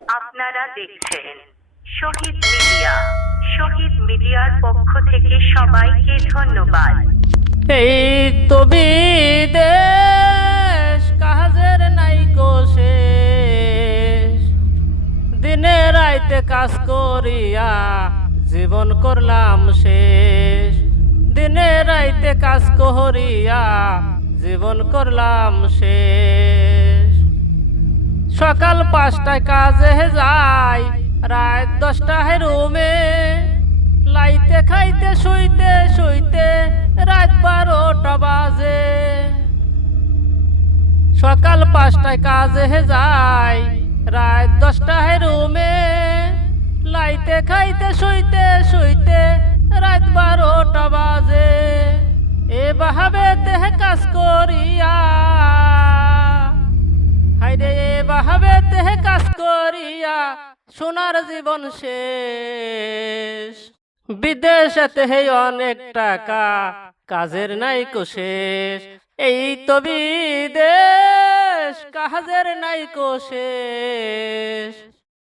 আপনারা দেখছেন শহীদ মিডিয়া। শহীদ মিডিয়ার পক্ষ থেকে সবাইকে ধন্যবাদ। এই তো বিদেশ কাজের নাই শেষ, দিনে রাইতে কাজ করিয়া জীবন করলাম শেষ। দিনে রাইতে কাজ করিয়া জীবন করলাম শেষ। সকাল 5টায় কাজে যাই, রাত 10টায় রুমে, লাইতে খাইতে শুইতে শুইতে রাত 12টা বাজে। সকাল 5টায় কাজে যাই, রাত 10টায় রুমে, লাইতে খাইতে শুইতে শুইতে রাত 12টা বাজে। এভাবে দেহ কাজ করিয়া, হাইরে এভাবে দেহ কাজ করিয়া সোনার জীবন শেষ। বিদেশেতে অনেক টাকা, কাজের নাই শেষ। এই তো বিদেশ কাজের নাই শেষ।